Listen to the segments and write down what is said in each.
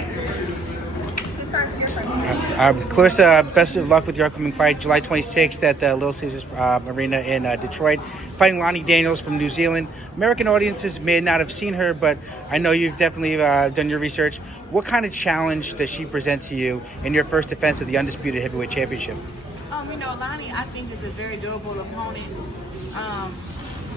right. Who's first? You're first. Claressa, best of luck with your upcoming fight, July 26th at the Little Caesars Arena in Detroit. Fighting Lani Daniels from New Zealand. American audiences may not have seen her, but I know you've definitely done your research. What kind of challenge does she present to you in your first defense of the undisputed heavyweight championship? Lani, I think, is a very durable opponent.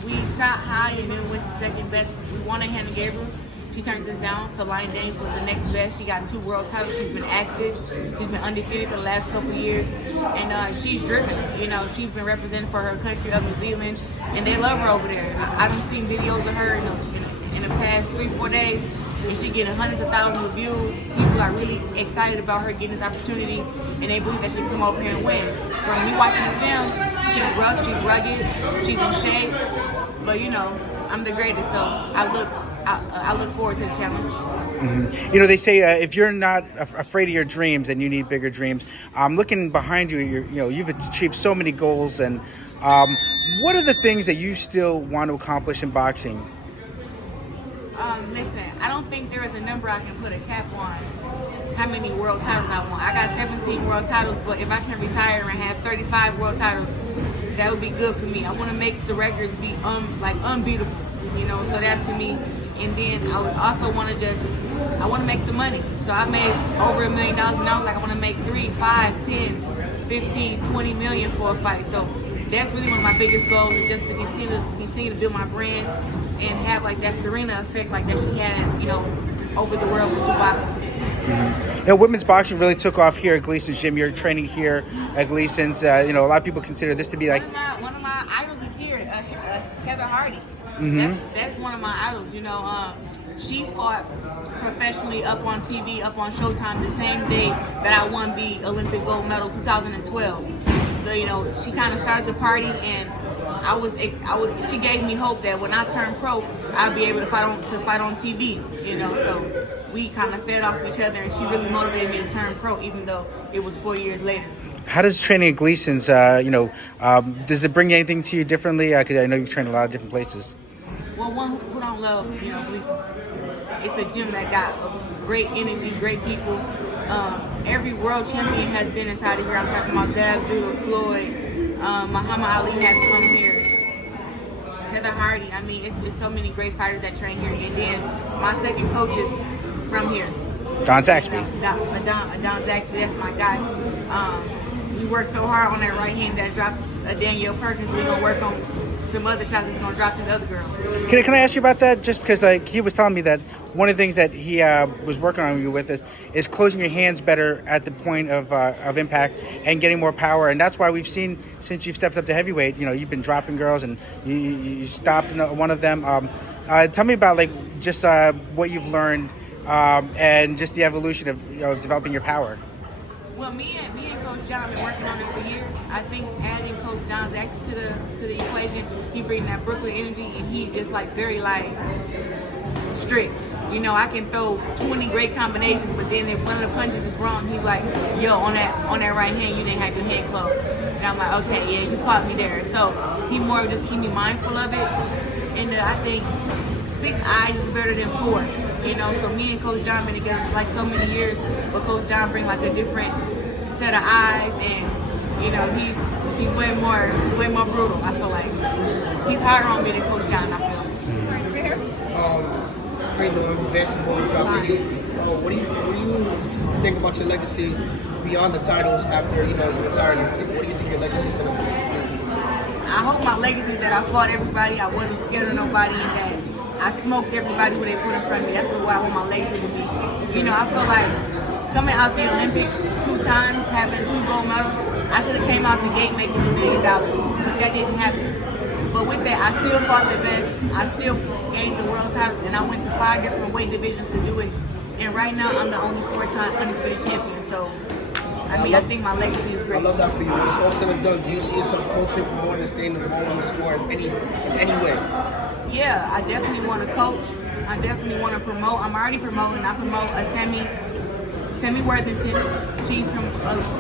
We shot high and then went to second best. We wanted Hannah Gabriel. She turned us down, so Lani Daniels was the next best. She got 2 world titles. She's been active. She's been undefeated for the last couple of years. And she's driven. She's been representing for her country of New Zealand, and they love her over there. I've been seeing videos of her in the past 3-4 days, and she's getting hundreds of thousands of views. People are really excited about her getting this opportunity, and they believe that she can come over here and win. From me watching the film, she's rough, she's rugged, she's in shape, but I'm the greatest, so I look forward to the challenge. Mm-hmm. They say if you're not afraid of your dreams, then you need bigger dreams. Looking behind you, you've achieved so many goals, and what are the things that you still want to accomplish in boxing? Listen, I don't think there is a number I can put a cap on how many world titles I want. I got 17 world titles, but if I can retire and have 35 world titles, that would be good for me. I want to make the records be unbeatable, so that's for me. And then I would also want to make the money. So I made over $1 million, I want to make 3, 5, 10, 15, 20 million for a fight. So that's really one of my biggest goals, is just to continue to build my brand and have that Serena effect that she had, over the world with the boxing. Mm-hmm. Women's boxing really took off here at Gleason Gym. You're training here at Gleason's. A lot of people consider this to be one of my idols is here, Heather Hardy. Mm-hmm. That's one of my idols. She fought professionally up on TV, up on Showtime, the same day that I won the Olympic gold medal 2012. So she kind of started the party, and she gave me hope that when I turn pro, I'll be able to fight on TV. So we kind of fed off each other, and she really motivated me to turn pro, even though it was 4 years later. How does training at Gleason's, does it bring anything to you differently? Because I know you've trained a lot of different places. Well, one who don't love, Gleason's. It's a gym that got great energy, great people. Every world champion has been inside of here. I'm talking about Dab, Judah, Floyd, Muhammad Ali has come here. Heather Hardy. I mean, it's so many great fighters that train here. And then my second coach is from here. Don Zaxby. Don Zaxby, that's my guy. We worked so hard on that right hand that dropped Danielle Perkins. We're going to work on some other shots that's going to drop this other girl. Can I ask you about that? Just because he was telling me that one of the things that he was working on you with is closing your hands better at the point of impact and getting more power. And that's why we've seen, since you've stepped up to heavyweight, you've been dropping girls and you stopped one of them. Tell me about just what you've learned and just the evolution of developing your power. Well, me and Coach John have been working on it for years. I think adding Coach John's acting to the equation, he brings that Brooklyn energy, and he's just very strict. I can throw 20 great combinations, but then if one of the punches is wrong, he's like, yo, on that right hand, you didn't have your hand closed. And I'm like, okay, yeah, you caught me there. So he more just keep me mindful of it. And I think 6 eyes is better than 4. So me and Coach John been together for so many years, but Coach John bring a different set of eyes, and he's way more brutal. I feel like he's harder on me than Coach John. I feel. How you doing? Basketball, dropping heat. What do you think about your legacy beyond the titles after you retired? What do you think your legacy is going to be? I hope my legacy is that I fought everybody, I wasn't scared of nobody, and that I smoked everybody who they put in front of me. That's what I want my legacy to be. I feel like coming out the Olympics 2 times, having 2 gold medals, I should have came out the gate making $1 million. But that didn't happen. But with that, I still fought the best. I still gained the world title, and I went to 5 different weight divisions to do it. And right now, I'm the only 4-time undisputed champion. So, I think my legacy is great. I love that for you. When it's all said and done, do you see yourself coaching, promoting, and staying involved in the sport in any way? Yeah, I definitely want to coach. I definitely want to promote. I'm already promoting. I promote a Sammy Worthington. She's from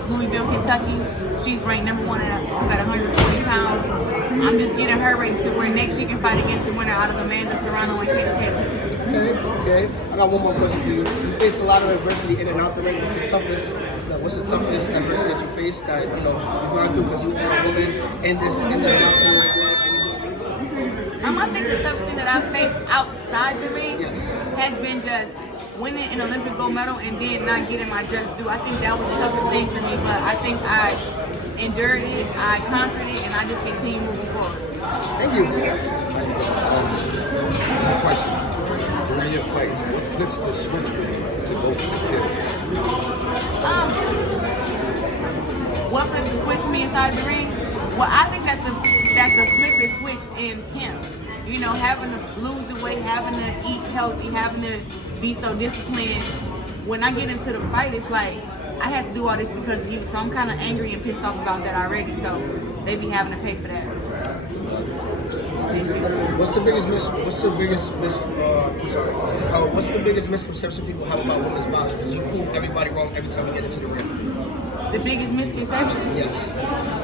Louisville, Kentucky. She's ranked number 1 at about 140 pounds. I'm just getting her ready to where next she can fight against the winner out of Amanda Serrano and Katie Taylor. Okay. I got one more question for you. You faced a lot of adversity in and out the ring. What's the toughest adversity that you faced that you've gone through because you are a woman in this boxing world and you I think the toughest thing that I've faced outside the ring Yes. has been just winning an Olympic gold medal and then not getting my just due. I think that was the toughest thing for me, but I think I endured it, I conquered it, and I just continue moving forward. Thank you. Question. During your fight, what flips the switch to go for the kill? What flips the switch for me inside the ring? Well, I think that's the flip is switch in him. Having to lose the weight, having to eat healthy, having to be so disciplined. When I get into the fight, it's like I had to do all this because of you. So I'm kind of angry and pissed off about that already. So they be having to pay for that. What's the biggest misconception people have about women's boxing? Because you prove everybody wrong every time you get into the ring. The biggest misconception? Yes.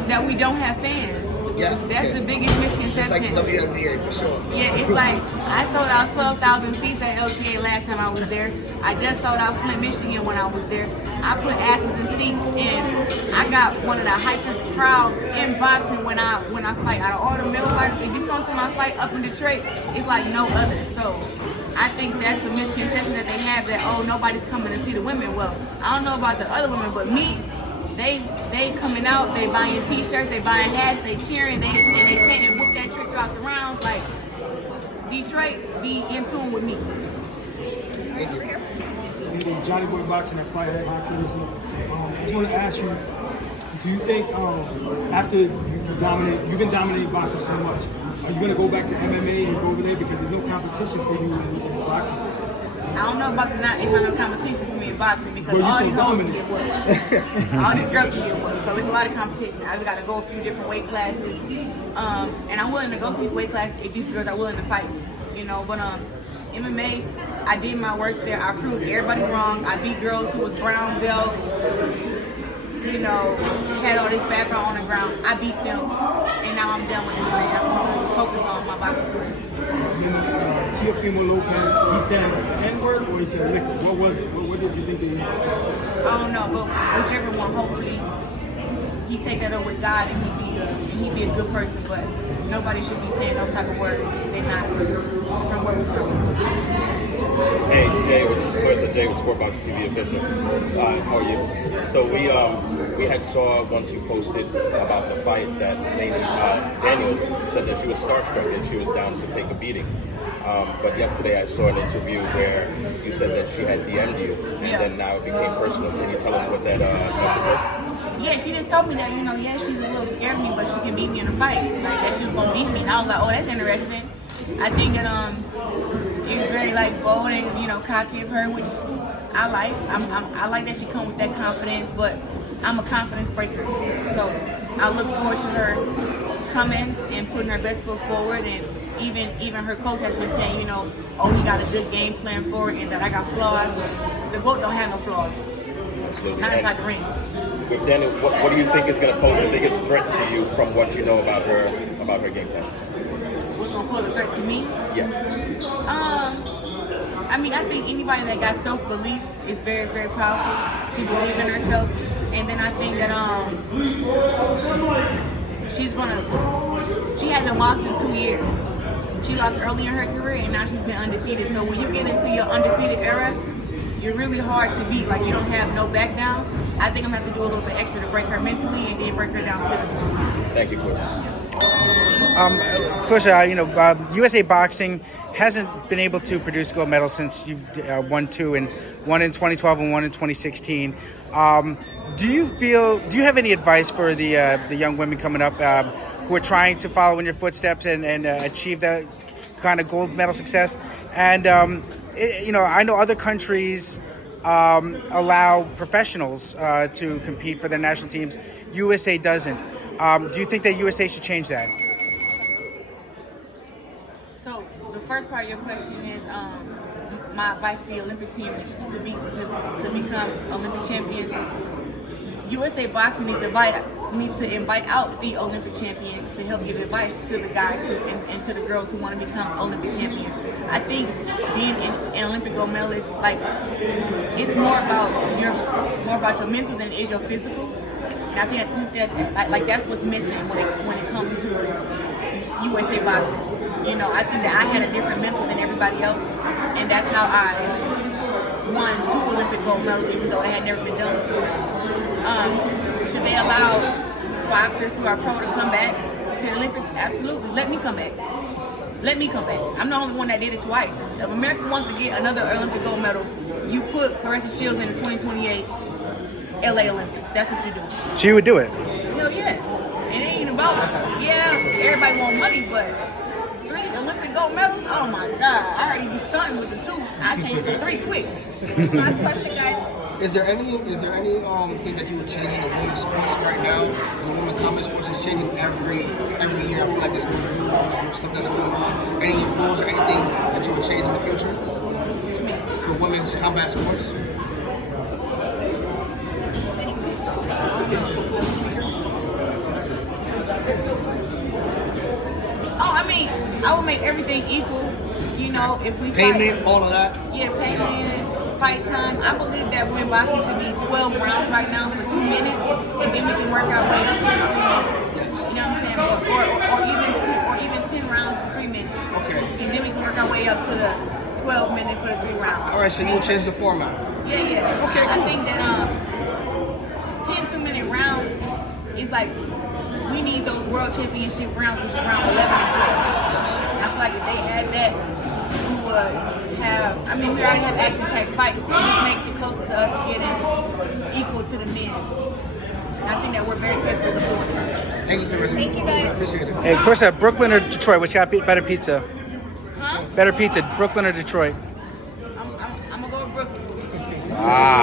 That we don't have fans. Yeah. That's the biggest misconception. It's like WNBA for sure. Yeah, it's like I sold out 12,000 seats at LTA last time I was there. I just sold out Flint, Michigan when I was there. I put asses in seats, and I got one of the hypest crowd in boxing when I fight. Out of all the male fighters, if you come to my fight up in Detroit, it's like no other. So I think that's the misconception that they have that nobody's coming to see the women. Well, I don't know about the other women, but me. They coming out, they buying t-shirts, they buying hats, they cheering, they chanting, whoop that trick throughout the rounds. Like, Detroit, be in tune with me. It is Johnny Boy Boxing at Fight at Gleason. I just want to ask you, do you think after you've been dominating boxing so much, are you going to go back to MMA and go over there because there's no competition for you in boxing? I don't know about ain't no competition for me in boxing because all these girls can get work. All these girls can get work. So it's a lot of competition. I just got to go a few different weight classes. And I'm willing to go through these weight classes if these girls are willing to fight me. But MMA, I did my work there. I proved everybody wrong. I beat girls who was brown belt, had all this background on the ground. I beat them, and now I'm done with MMA. I'm focused on my boxing career. Teofimo Lopez, he said N-word or he said liquor? What did you think that he said? I don't know, but whichever one, hopefully he take that up with God and he be a good person, but nobody should be saying those type of words. They're not from where we're from. Hey, Jay, Claressa Jay with Sportbox TV official. How are you? So we had saw once you posted about the fight that Lani Daniels said that she was starstruck and she was down to take a beating. But yesterday I saw an interview where you said that she had DM'd you, and then now it became personal. Can you tell us what that message was? Yeah, she just told me that, she's a little scared of me, but she can beat me in a fight. Like, that she was going to beat me. And I was like, oh, that's interesting. I think that it was very, bold and, cocky of her, which I like. I like that she comes with that confidence, but I'm a confidence breaker. So I look forward to her coming and putting her best foot forward. And even her coach has been saying, he got a good game plan for it and that I got flaws. The GOAT don't have no flaws. Not inside the ring. With Daniel, what do you think is going to pose the biggest threat to you from what you know about her game plan? What's going to pose a threat to me? Yeah. I think anybody that got self-belief is very, very powerful. She believes in herself. And then I think that she hasn't lost in 2 years. She lost early in her career and now she's been undefeated. So when you get into your undefeated era, you're really hard to beat. Like, you don't have no back down. I think I'm going to have to do a little bit extra to break her mentally and then break her down physically. Thank you, Claressa. Claressa, USA Boxing hasn't been able to produce gold medals since you've won two, and one in 2012 and one in 2016. Do you have any advice for the young women coming up who are trying to follow in your footsteps and achieve that kind of gold medal success? And I know other countries allow professionals to compete for their national teams. USA doesn't. Do you think that USA should change that? So the first part of your question is my advice to the Olympic team to become Olympic champions. USA Boxing needs to invite out the Olympic champions to help give advice to the guys and to the girls who want to become Olympic champions. I think being an Olympic gold medalist, like, it's more about your mental than it is your physical. And I think that like that's what's missing when it comes to USA boxing. You know, I think that I had a different mental than everybody else, and that's how I won 2 Olympic gold medals, even though it had never been done before. Should they allow boxers who are pro to come back to the Olympics? Absolutely. Let me come back. Let me come back. I'm the only one that did it twice. If America wants to get another Olympic gold medal, you put Claressa Shields in the 2028 LA Olympics. That's what you do. So you would do it? Hell yeah. It ain't about, everybody want money, but 3 Olympic gold medals? Oh my God. I already be stunting with the 2. I changed for 3 quick. Last question, guys. Is there any thing that you would change in the women's sports right now? The women's combat sports is changing every year. I feel like there's new rules, new stuff that's going on. Any rules or anything that you would change in the future for women's combat sports? I mean, I would make everything equal. You know, if we Payment, fight, all of that. yeah, payment, fight time. I believe that women's boxing should be 12 rounds right now for 2 minutes, and then we can work our way up to 3 minutes. You know what I'm saying? Or even 10 rounds for 3 minutes. Okay. And then we can work our way up to the 12 minutes for the 3 rounds. All right, so you would change the format. Yeah. Okay, I cool. think that 10 2-minute rounds is like, we need those world championship rounds, which is round 11 and 12. I feel like if they add that, we would have, I mean, we already have action-packed fights, so this makes it closer to us getting equal to the men. And I think that we're very capable of doing it. Thank you, Claressa. Thank you, guys. Appreciate it. Hey, Claressa, Brooklyn or Detroit? Which got better pizza? Huh? Better pizza, Brooklyn or Detroit? I'm gonna go with Brooklyn. Ah.